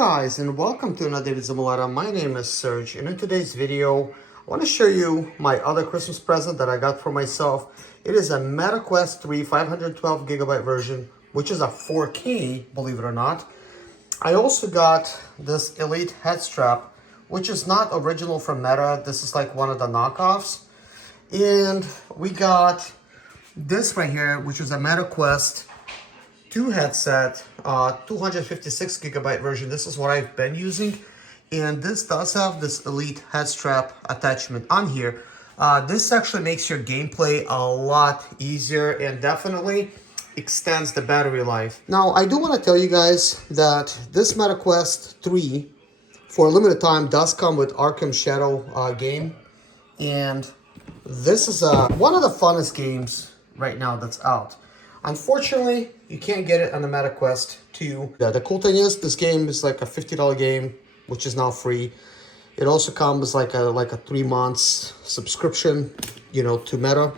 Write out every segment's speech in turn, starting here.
guys, and welcome to another video. My name is Serge, and in today's video I want to show you my other Christmas present that I got for myself. It is a Meta Quest 3 512GB version, which is a 4K, believe it or not. I also got this Elite head strap, which is not original from Meta. This is like one of the knockoffs. And we got this right here, which is a Meta Quest 2 headset, 256GB version. This is what I've been using, and this does have this Elite head strap attachment on here. This actually makes your gameplay a lot easier and definitely extends the battery life. Now, I do want to tell you guys that this Meta Quest 3 for a limited time does come with Arkham Shadow game, and this is one of the funnest games right now that's out. Unfortunately, you can't get it on the Meta Quest 2. Yeah, the cool thing is this game is like a $50 game, which is now free. It also comes like a 3 months subscription, you know, to Meta,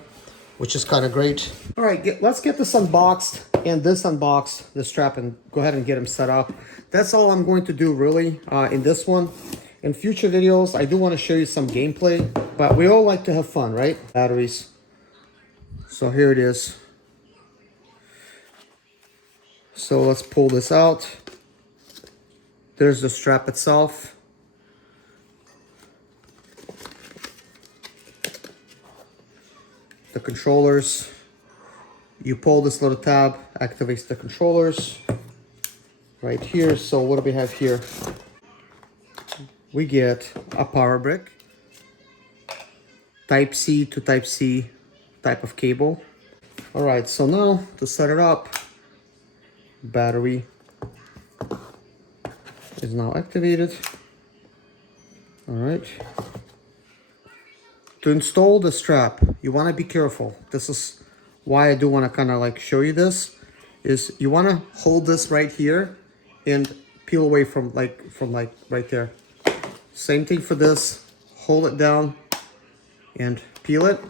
which is kind of great. All right, let's get this unboxed and this unboxed, the strap, and go ahead and get them set up. That's all I'm going to do really in this one. In future videos, I do want to show you some gameplay, but we all like to have fun, right? Batteries. So here it is. So let's pull this out. There's the strap itself. The controllers. You pull this little tab, activates the controllers right here. So what do we have here? We get a power brick, Type C to Type C type of cable. All right, so now to set it up, battery is now activated. All right. To install the strap, you want to be careful. This is why I do want to kind of like show you this. Is you want to hold this right here and peel away from like right there. Same thing for this. Hold it down and peel it.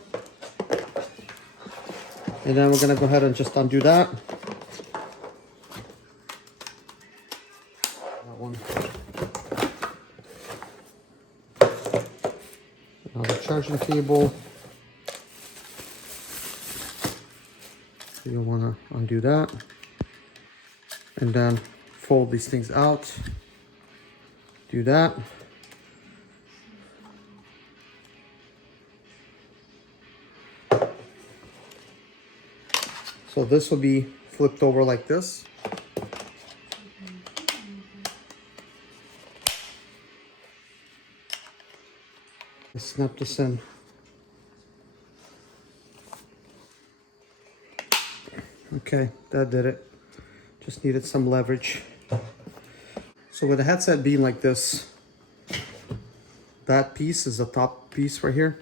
And then we're gonna go ahead and just undo that. One. Now the charging cable. So you'll want to undo that, and then fold these things out. Do that. So this will be flipped over like this. Snap this in. Okay, that did it. Just needed some leverage. So with the headset being like this, that piece is the top piece right here.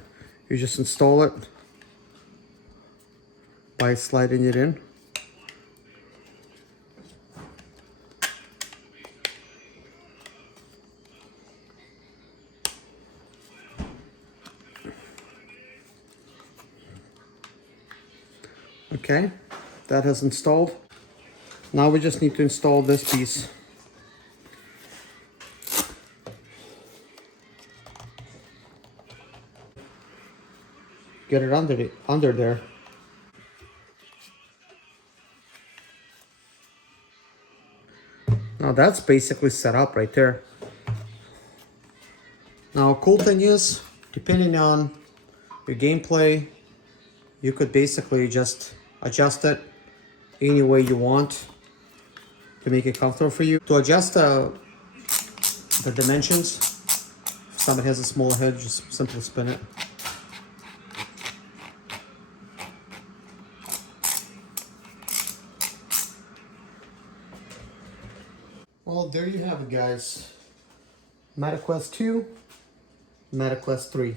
You just install it by sliding it in. Okay, that has installed. Now we just need to install this piece. Get it under there. Now that's basically set up right there. Now, cool thing is, depending on your gameplay, you could basically just adjust it any way you want to make it comfortable for you. To adjust the dimensions, if somebody has a small head, just simply spin it. Well, there you have it, guys. Meta Quest 2, Meta Quest 3.